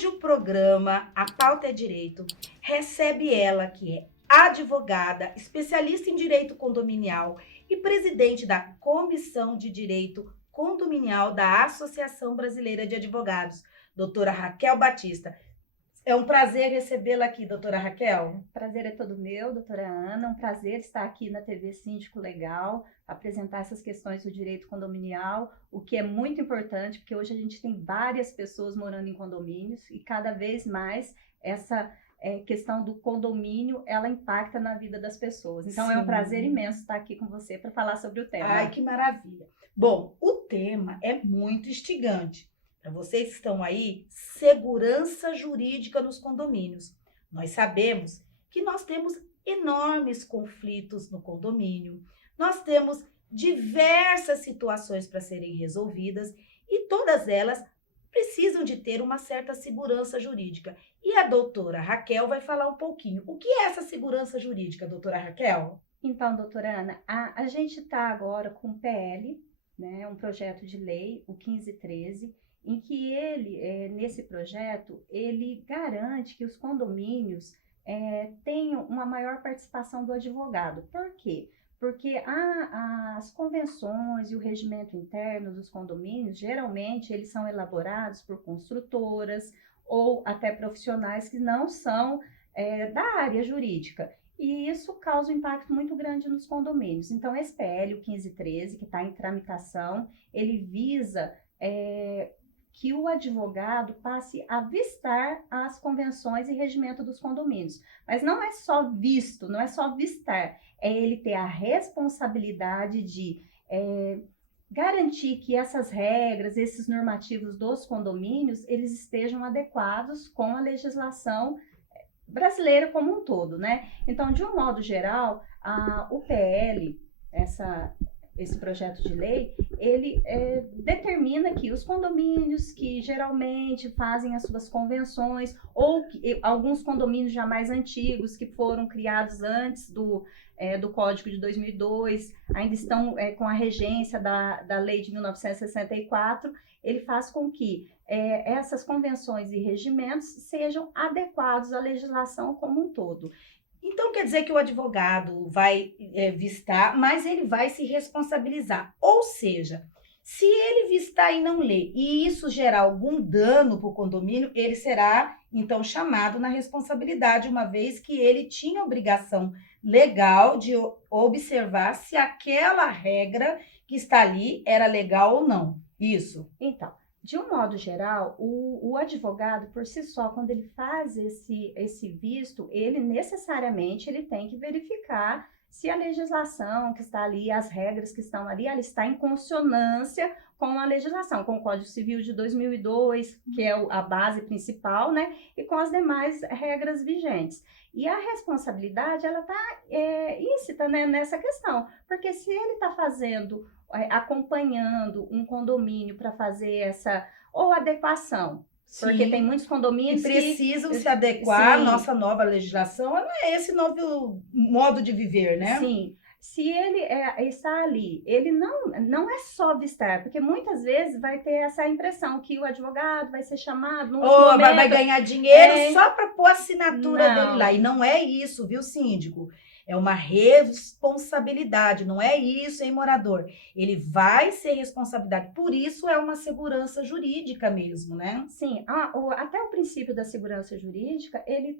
Hoje o programa A Pauta é Direito recebe ela, que é advogada, especialista em direito condominial e presidente da Comissão de Direito Condominial da Associação Brasileira de Advogados, doutora Raquel Batista. É um prazer recebê-la aqui, doutora Raquel. Prazer é todo meu, doutora Ana. Um prazer estar aqui na TV Síndico Legal, apresentar essas questões do direito condominial, o que é muito importante, porque hoje a gente tem várias pessoas morando em condomínios e cada vez mais essa questão do condomínio, ela impacta na vida das pessoas. Então, Sim. É um prazer imenso estar aqui com você para falar sobre o tema. Ai, que maravilha. Bom, o tema é muito instigante. Para vocês que estão aí, segurança jurídica nos condomínios. Nós sabemos que nós temos enormes conflitos no condomínio, nós temos diversas situações para serem resolvidas e todas elas precisam de ter uma certa segurança jurídica. E a doutora Raquel vai falar um pouquinho. O que é essa segurança jurídica, doutora Raquel? Então, doutora Ana, a gente está agora com o PL, né, um projeto de lei, o 1513, em que nesse projeto, ele garante que os condomínios tenham uma maior participação do advogado. Por quê? Porque as convenções e o regimento interno dos condomínios, geralmente, eles são elaborados por construtoras ou até profissionais que não são da área jurídica. E isso causa um impacto muito grande nos condomínios. Então, esse PL, o 1513, que está em tramitação, ele visa que o advogado passe a vistar as convenções e regimento dos condomínios. Mas não é só visto, não é só vistar, é ele ter a responsabilidade de garantir que essas regras, esses normativos dos condomínios, eles estejam adequados com a legislação brasileira como um todo, né? Então, de um modo geral, o PL, esse projeto de lei, ele determina que os condomínios que geralmente fazem as suas convenções, ou alguns condomínios já mais antigos, que foram criados antes do Código de 2002, ainda estão com a regência da Lei de 1964, ele faz com que essas convenções e regimentos sejam adequados à legislação como um todo. Então, quer dizer que o advogado vai vistar, mas ele vai se responsabilizar. Ou seja, se ele vistar e não ler, e isso gerar algum dano para o condomínio, ele será, então, chamado na responsabilidade, uma vez que ele tinha obrigação legal de observar se aquela regra que está ali era legal ou não. Isso. Então, de um modo geral, o advogado, por si só, quando ele faz esse visto, ele necessariamente ele tem que verificar se a legislação que está ali, as regras que estão ali, ela está em consonância com a legislação, com o Código Civil de 2002, que é a base principal, né? E com as demais regras vigentes. E a responsabilidade, ela está íncita, né, nessa questão, porque se ele está acompanhando um condomínio para fazer essa adequação, Sim. Porque tem muitos condomínios que precisam se adequar à nossa nova legislação, é esse novo modo de viver, né? Sim. Se ele está ali, ele não é só vistar, porque muitas vezes vai ter essa impressão que o advogado vai ser chamado no último momento, vai ganhar dinheiro só para pôr a assinatura dele lá. E não é isso, viu, síndico? É uma responsabilidade, não é isso, hein, morador? Ele vai ser responsabilidade, por isso é uma segurança jurídica mesmo, né? Sim, até o princípio da segurança jurídica, ele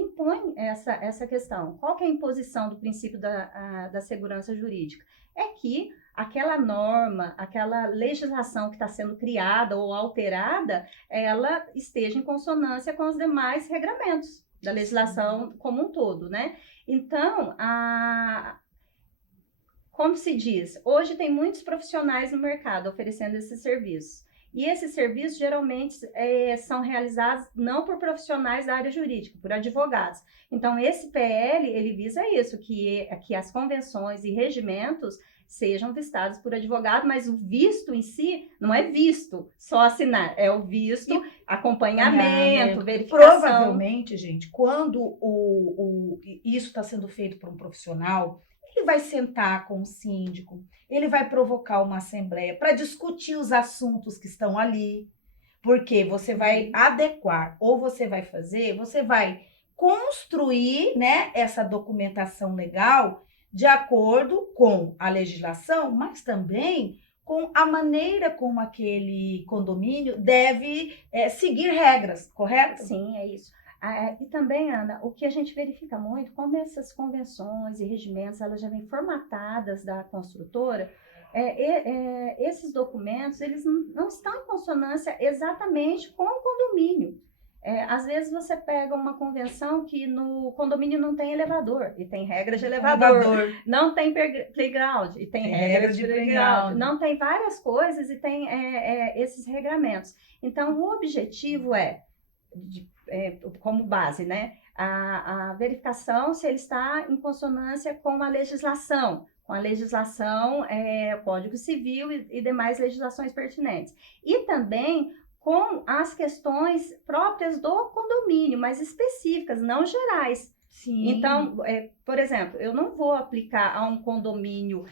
impõe essa questão. Qual que é a imposição do princípio da segurança jurídica? É que aquela norma, aquela legislação que está sendo criada ou alterada, ela esteja em consonância com os demais regramentos da legislação como um todo, né? Então, como se diz, hoje tem muitos profissionais no mercado oferecendo esses serviços. E esses serviços geralmente são realizados não por profissionais da área jurídica, por advogados. Então, esse PL, ele visa isso, que as convenções e regimentos sejam vistados por advogado, mas o visto em si não é visto, só assinar, é o visto, acompanhamento, verificação. Provavelmente, gente, quando isso está sendo feito por um profissional, ele vai sentar com o síndico, ele vai provocar uma assembleia para discutir os assuntos que estão ali. Porque você vai adequar ou você vai fazer, você vai construir, né, essa documentação legal de acordo com a legislação, mas também com a maneira como aquele condomínio deve seguir regras, correto? Sim, é isso. E também, Ana, o que a gente verifica muito, como essas convenções e regimentos, elas já vêm formatadas da construtora, esses documentos, eles não estão em consonância exatamente com o condomínio. Às vezes você pega uma convenção que no condomínio não tem elevador, e tem regras de elevador. Não tem playground, e tem regras de playground. Não tem várias coisas e tem esses regramentos. Então, o objetivo como base, né? A verificação se ele está em consonância com a legislação, Código Civil e demais legislações pertinentes. E também com as questões próprias do condomínio, mais específicas, não gerais. Sim. Então, por exemplo, eu não vou aplicar a um condomínio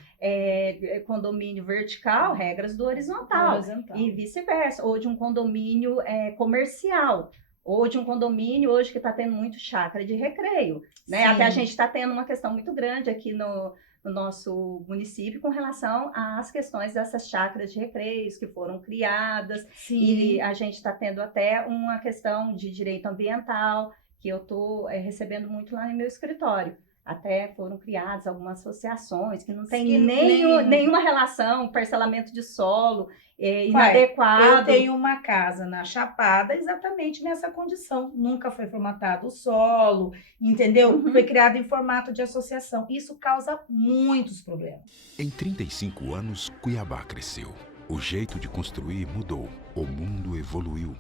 vertical regras do horizontal. E vice-versa, ou de um condomínio comercial, ou de um condomínio hoje que está tendo muito chácara de recreio, né? Até a gente está tendo uma questão muito grande aqui no nosso município com relação às questões dessas chácaras de recreios que foram criadas. Sim. E a gente está tendo até uma questão de direito ambiental que eu estou recebendo muito lá no meu escritório. Até foram criadas algumas associações que não tem nenhuma relação, parcelamento de solo inadequado. Eu tenho uma casa na Chapada exatamente nessa condição. Nunca foi formatado o solo, entendeu? Foi criado em formato de associação. Isso causa muitos problemas. Em 35 anos, Cuiabá cresceu. O jeito de construir mudou. O mundo evoluiu.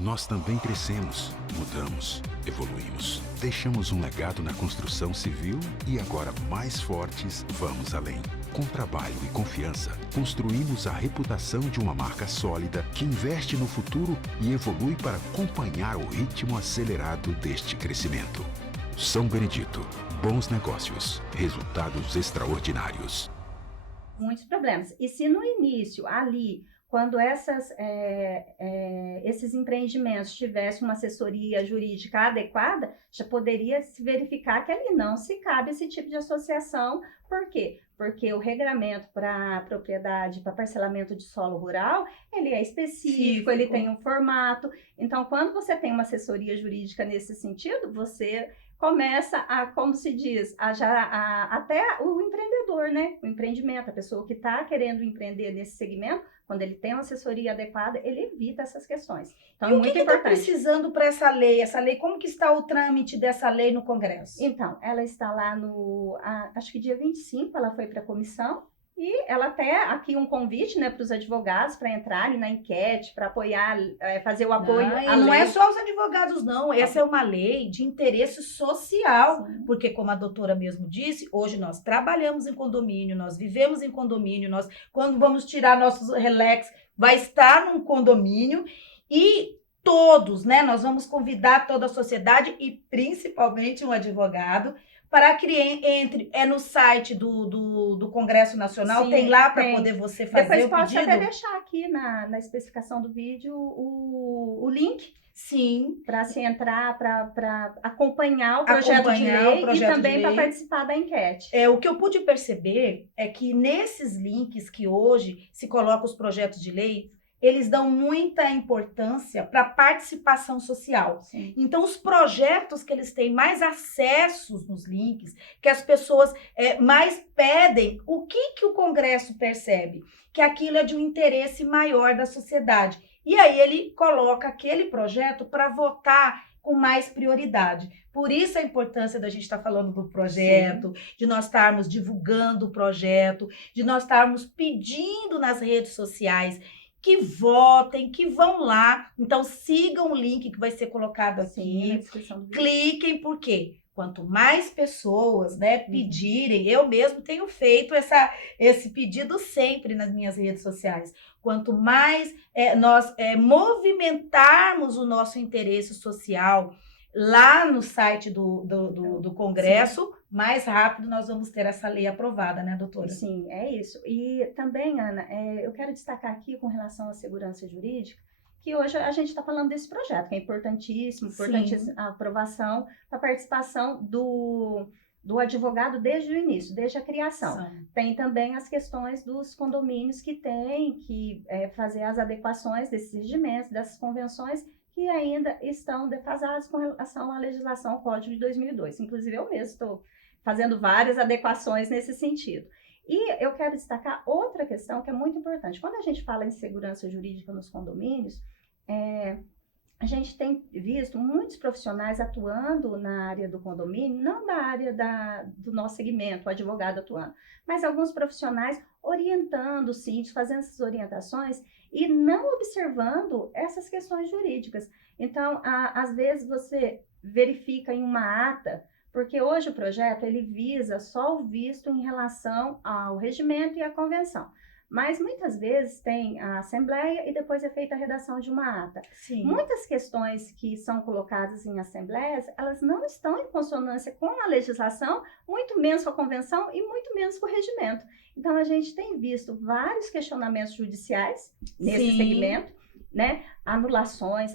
Nós também crescemos, mudamos, evoluímos. Deixamos um legado na construção civil e agora, mais fortes, vamos além. Com trabalho e confiança, construímos a reputação de uma marca sólida que investe no futuro e evolui para acompanhar o ritmo acelerado deste crescimento. São Benedito, bons negócios, resultados extraordinários. Muitos problemas. E se no início, ali, quando esses empreendimentos tivessem uma assessoria jurídica adequada, já poderia se verificar que ali não se cabe esse tipo de associação. Por quê? Porque o regramento para propriedade, para parcelamento de solo rural, ele é específico, ele tem um formato. Então, quando você tem uma assessoria jurídica nesse sentido, você começa como se diz, até o empreendedor, né? O empreendimento, a pessoa que está querendo empreender nesse segmento, quando ele tem uma assessoria adequada, ele evita essas questões. Então, e o que está precisando para essa lei? Essa lei, como que está o trâmite dessa lei no Congresso? Então, ela está lá acho que dia 25, ela foi para a comissão, e ela até aqui um convite, né, para os advogados para entrarem na enquete, para apoiar, fazer o apoio à lei. Não é só os advogados, não. Essa é uma lei de interesse social. Sim. Porque, como a doutora mesmo disse, hoje nós trabalhamos em condomínio, nós vivemos em condomínio, quando vamos tirar nossos relax, vai estar num condomínio e todos, né, nós vamos convidar toda a sociedade e principalmente um advogado para que entre no site do Congresso Nacional. Sim, tem lá para poder você fazer o pedido. Depois posso até deixar aqui na especificação do vídeo o link. Sim. Para se entrar, para acompanhar o projeto de lei e também para participar da enquete. O que eu pude perceber é que nesses links que hoje se colocam os projetos de lei, eles dão muita importância para a participação social. Sim. Então, os projetos que eles têm mais acessos nos links, que as pessoas mais pedem, o que o Congresso percebe? Que aquilo é de um interesse maior da sociedade. E aí ele coloca aquele projeto para votar com mais prioridade. Por isso a importância da gente estar falando do projeto, sim, de nós estarmos divulgando o projeto, de nós estarmos pedindo nas redes sociais que votem, que vão lá. Então, sigam o link que vai ser colocado aqui. Sim, cliquem, por quê? Quanto mais pessoas, né, pedirem, eu mesmo tenho feito esse pedido sempre nas minhas redes sociais. Quanto mais nós movimentarmos o nosso interesse social lá no site do Congresso, sim, mais rápido nós vamos ter essa lei aprovada, né, doutora? Sim, é isso. E também, Ana, eu quero destacar aqui com relação à segurança jurídica, que hoje a gente está falando desse projeto, que é importantíssimo a aprovação, a participação do advogado desde o início, desde a criação. Tem também as questões dos condomínios que têm que fazer as adequações desses regimentos, dessas convenções, que ainda estão defasados com relação à legislação ao Código de 2002. Inclusive, eu mesmo estou fazendo várias adequações nesse sentido. E eu quero destacar outra questão que é muito importante. Quando a gente fala em segurança jurídica nos condomínios, a gente tem visto muitos profissionais atuando na área do condomínio, não da área do nosso segmento, o advogado atuando, mas alguns profissionais orientando os síndicos, fazendo essas orientações e não observando essas questões jurídicas. Então, às vezes você verifica em uma ata, porque hoje o projeto ele visa só o visto em relação ao regimento e à convenção. Mas muitas vezes tem a assembleia e depois é feita a redação de uma ata. Sim. Muitas questões que são colocadas em assembleias, elas não estão em consonância com a legislação, muito menos com a convenção e muito menos com o regimento. Então, a gente tem visto vários questionamentos judiciais nesse segmento, né? Anulações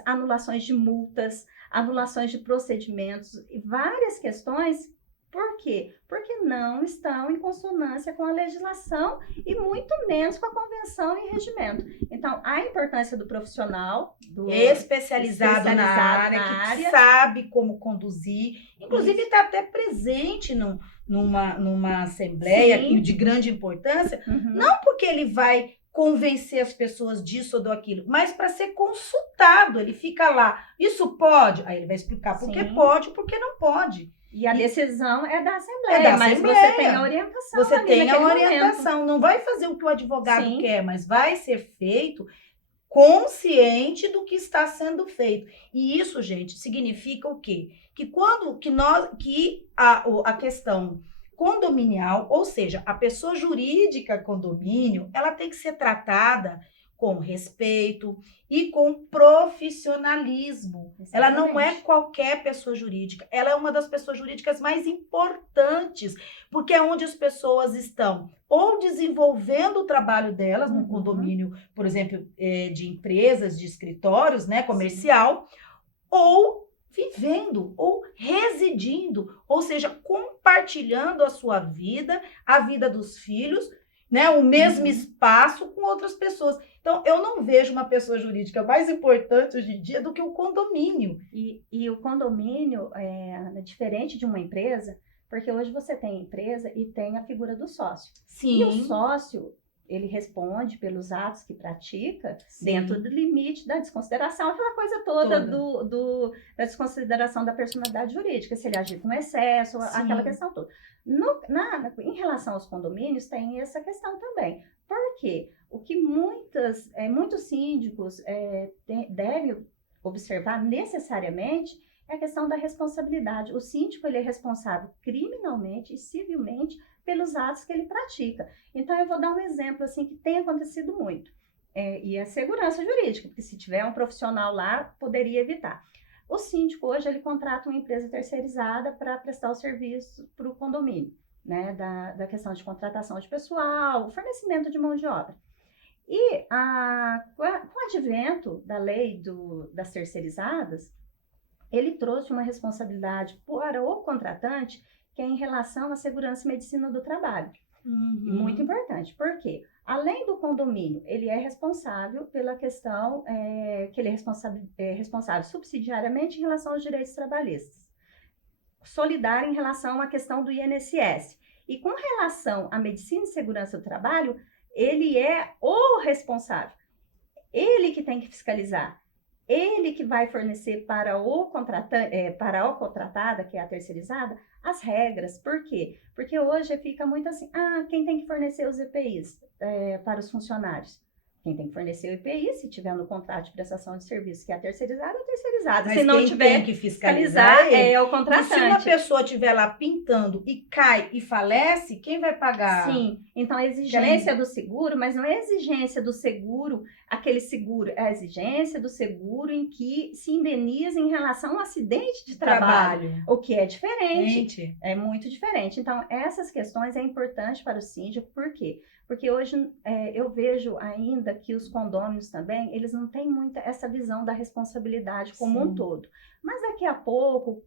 de multas, anulações de procedimentos e várias questões. Por quê? Porque não estão em consonância com a legislação e muito menos com a convenção e regimento. Então, a importância do profissional especializado na área, que sabe como conduzir, inclusive está até presente numa assembleia de grande importância, não porque ele vai convencer as pessoas disso ou daquilo, mas para ser consultado. Ele fica lá, isso pode? Aí ele vai explicar por que pode e por que não pode. E a decisão é da Assembleia, mas você tem a orientação. Você tem a orientação, momento. Não vai fazer o que o advogado quer, mas vai ser feito consciente do que está sendo feito. E isso, gente, significa o quê? Que a questão condominial, ou seja, a pessoa jurídica condomínio, ela tem que ser tratada com respeito e com profissionalismo. Exatamente. Ela não é qualquer pessoa jurídica, ela é uma das pessoas jurídicas mais importantes, porque é onde as pessoas estão ou desenvolvendo o trabalho delas no condomínio, por exemplo, de empresas, de escritórios, né, comercial, ou vivendo, ou residindo, ou seja, compartilhando a sua vida, a vida dos filhos, né, o mesmo espaço com outras pessoas. Então, eu não vejo uma pessoa jurídica mais importante hoje em dia do que o condomínio. E o condomínio é diferente de uma empresa, porque hoje você tem a empresa e tem a figura do sócio. Sim. E o sócio, ele responde pelos atos que pratica dentro do limite da desconsideração, aquela coisa toda da desconsideração da personalidade jurídica, se ele agir com excesso, aquela questão toda. Em relação aos condomínios, tem essa questão também. Por quê? O que muitos síndicos devem observar necessariamente é a questão da responsabilidade. O síndico ele é responsável criminalmente e civilmente pelos atos que ele pratica. Então, eu vou dar um exemplo assim, que tem acontecido muito. E a segurança jurídica, porque se tiver um profissional lá, poderia evitar. O síndico hoje ele contrata uma empresa terceirizada para prestar o serviço para o condomínio, né? Da questão de contratação de pessoal, fornecimento de mão de obra. E com o advento da lei das terceirizadas, ele trouxe uma responsabilidade para o contratante que é em relação à segurança e medicina do trabalho. Muito importante. Por quê? Além do condomínio, ele é responsável pela questão que ele é responsável subsidiariamente em relação aos direitos trabalhistas. Solidário em relação à questão do INSS. E com relação à medicina e segurança do trabalho, ele é o responsável. Ele que tem que fiscalizar. Ele que vai fornecer para o contratada, que é a terceirizada, as regras. Por quê? Porque hoje fica muito assim, quem tem que fornecer os EPIs para os funcionários? Quem tem que fornecer o EPI, se tiver no contrato de prestação de serviço, que é a terceirizada, é a terceirizada. Mas se não quem tiver tem que fiscalizar é o contratante. E se uma pessoa estiver lá pintando e cai e falece, quem vai pagar? Sim, então a exigência do seguro, mas não é a exigência do seguro, aquele seguro, é a exigência do seguro em que se indeniza em relação ao acidente de trabalho. O que é diferente. É muito diferente. Então, essas questões é importante para o síndico, por quê? Porque hoje eu vejo ainda ainda que os condôminos também, eles não têm muita essa visão da responsabilidade como um todo. Mas daqui a pouco,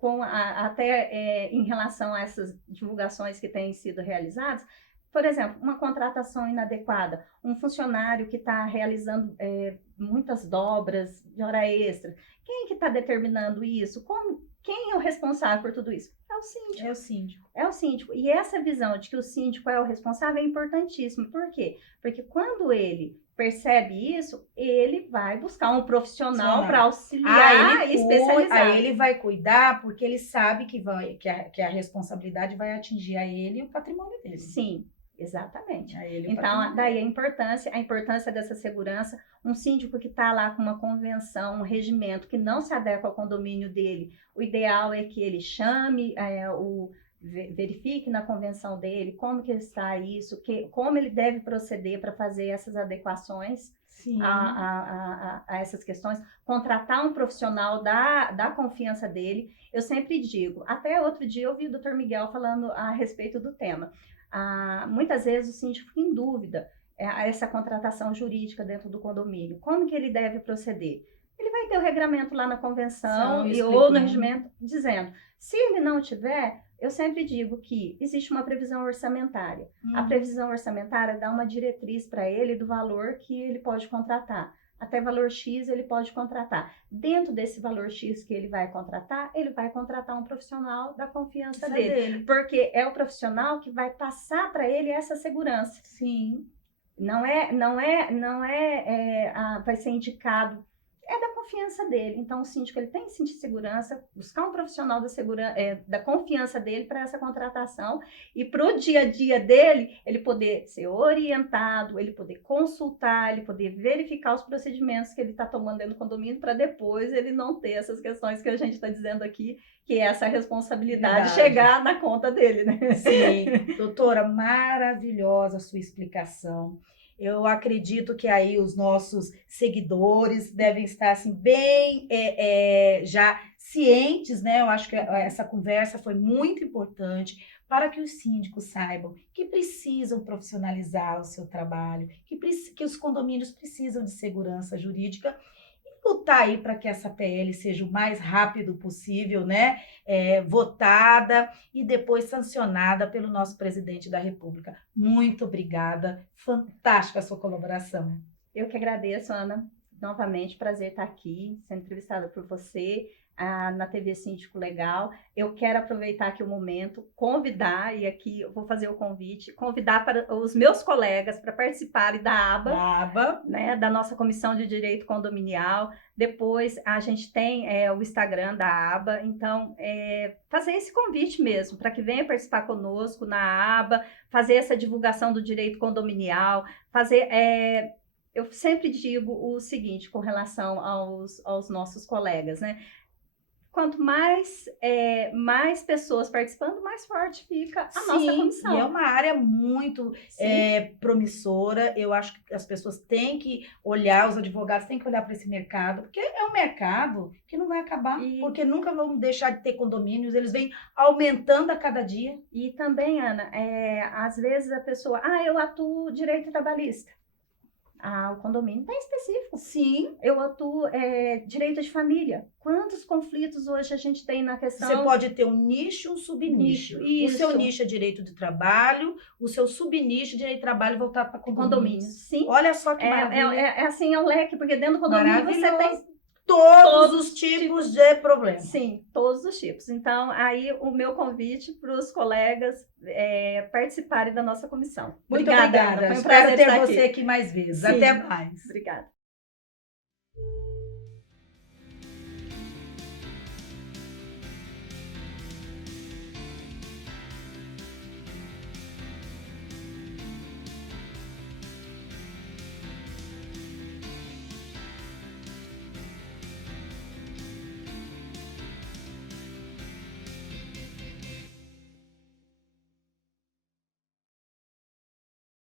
em relação a essas divulgações que têm sido realizadas, por exemplo, uma contratação inadequada, um funcionário que está realizando muitas dobras de hora extra, quem que está determinando isso? Quem é o responsável por tudo isso? É o síndico. É o síndico. É o síndico. E essa visão de que o síndico é o responsável é importantíssima. Por quê? Porque quando ele percebe isso, ele vai buscar um profissional para auxiliar e especializar. Aí ele vai cuidar porque ele sabe que a responsabilidade vai atingir a ele e o patrimônio dele. Sim. Exatamente. Então, daí a importância dessa segurança. Um síndico que está lá com uma convenção, um regimento que não se adequa ao condomínio dele, o ideal é que ele chame, verifique na convenção dele como que está isso, como ele deve proceder para fazer essas adequações a essas questões, contratar um profissional da confiança dele. Eu sempre digo, até outro dia eu vi o Dr. Miguel falando a respeito do tema. Muitas vezes o síndico fica em dúvida essa contratação jurídica dentro do condomínio. Como que ele deve proceder? Ele vai ter o regramento lá na convenção ou no regimento dizendo. Se ele não tiver, eu sempre digo que existe uma previsão orçamentária. A previsão orçamentária dá uma diretriz para ele do valor que ele pode contratar. Até valor X ele pode contratar. Dentro desse valor X que ele vai contratar um profissional da confiança dele. Porque é o profissional que vai passar para ele essa segurança. Sim. Vai ser indicado, é da confiança dele. Então, o síndico ele tem que sentir segurança, buscar um profissional da confiança dele para essa contratação e para o dia a dia dele, ele poder ser orientado, ele poder consultar, ele poder verificar os procedimentos que ele está tomando dentro do condomínio para depois ele não ter essas questões que a gente está dizendo aqui, que é essa responsabilidade chegar na conta dele, né? Sim. Doutora, maravilhosa a sua explicação. Eu acredito que aí os nossos seguidores devem estar assim, bem já cientes, né? Eu acho que essa conversa foi muito importante para que os síndicos saibam que precisam profissionalizar o seu trabalho, que os condomínios precisam de segurança jurídica e lutar aí para que essa PL seja o mais rápido possível, né? Votada e depois sancionada pelo nosso presidente da República. Muito obrigada, fantástica a sua colaboração. Eu que agradeço, Ana. Novamente, prazer estar aqui, sendo entrevistada por você na TV Síndico Legal. Eu quero aproveitar aqui o momento, convidar, e aqui eu vou fazer o convite, convidar para os meus colegas para participarem da ABA, né, da nossa Comissão de Direito Condominial. Depois a gente tem o Instagram da ABA, então fazer esse convite mesmo, para que venha participar conosco na ABA, fazer essa divulgação do direito condominial, eu sempre digo o seguinte com relação aos nossos colegas, né? Quanto mais pessoas participando, mais forte fica a nossa comissão. E é uma área muito promissora. Eu acho que as pessoas têm que olhar, os advogados têm que olhar para esse mercado, porque é um mercado que não vai acabar, porque nunca vão deixar de ter condomínios, eles vêm aumentando a cada dia. E também, Ana, às vezes a pessoa, eu atuo direito trabalhista. O condomínio está específico. Sim. Eu atuo direito de família. Quantos conflitos hoje a gente tem na questão... Você pode ter um nicho e um subnicho. O seu nicho é direito de trabalho, o seu subnicho é direito de trabalho voltado para condomínio. Sim. Olha só que maravilha. Assim, é o leque, porque dentro do condomínio você tem... Todos os tipos de problemas. Sim, todos os tipos. Então, aí o meu convite para os colegas participarem da nossa comissão. Muito obrigada. Foi um Espero prazer ter estar você aqui mais vezes. Sim. Até mais. Obrigada.